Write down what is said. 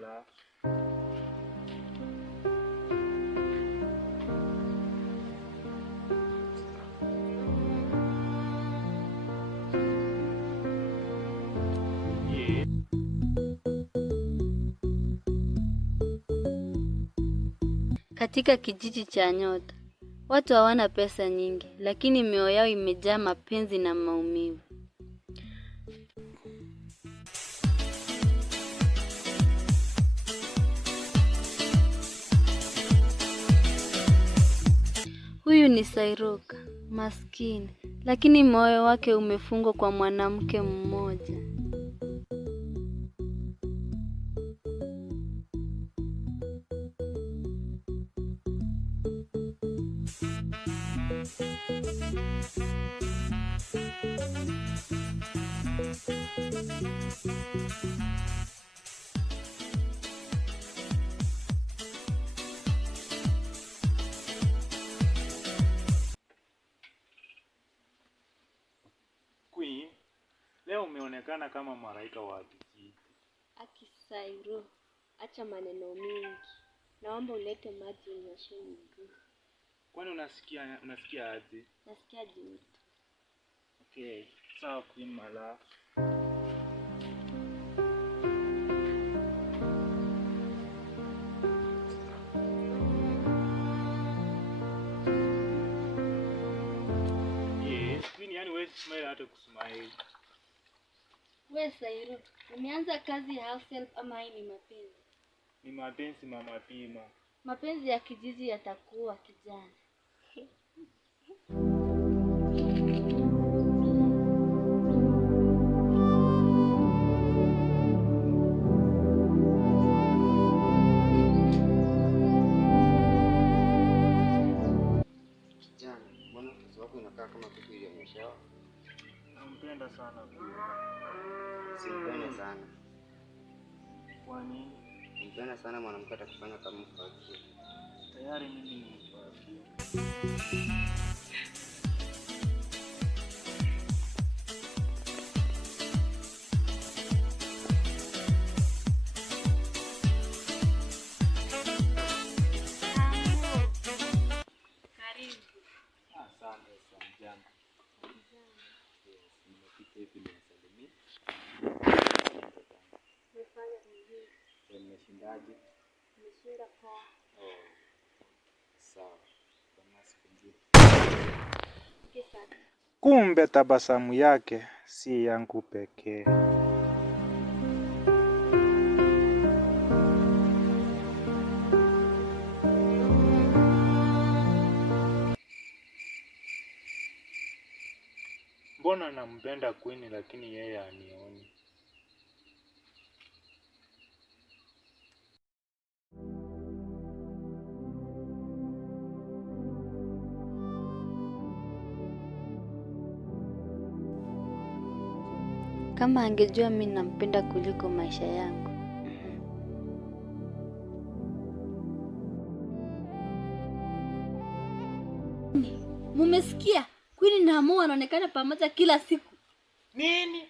kuimala. Katika kijiji cha Nyota, watu hawana pesa nyingi, lakini mioyo yao imejaa mapenzi na maumivu. Huyu ni Sairoka, maskini, lakini moyo wake umefungwa kwa mwanamke mmoja. Queen, leo umeonekana kama malaika wa kijiji. Akisairo, acha maneno mingi. Naomba ulete maji unyoshe miguu. Kwani unasikia aje? Nasikia joto. Okay, sawa Queen mala. Queen, yani wewe smile hata kusmile. Wewe Sairo, umeanza kazi ya house help ama hii ni mapenzi? Ni mapenzi mama pima. Mapenzi ya kijiji yatakuwa kijana. Kama kitu iliyonyeshewa. Nampenda sana. Simpende sana. Kwa nini? Nimpenda sana mwanamke atakufanya kama mfaki. Tayari mimi ni mfaki. Umeshindaje? Nimeshinda poa. Oh. Sawa. Kama siku nyingine. Kumbe tabasamu yake si yangu pekee. Mbona nampenda Queen lakini yeye hanioni? Kama angejua mimi nampenda kuliko maisha yangu. Mumesikia? Queen na Mo wanaonekana pamoja kila siku. Nini?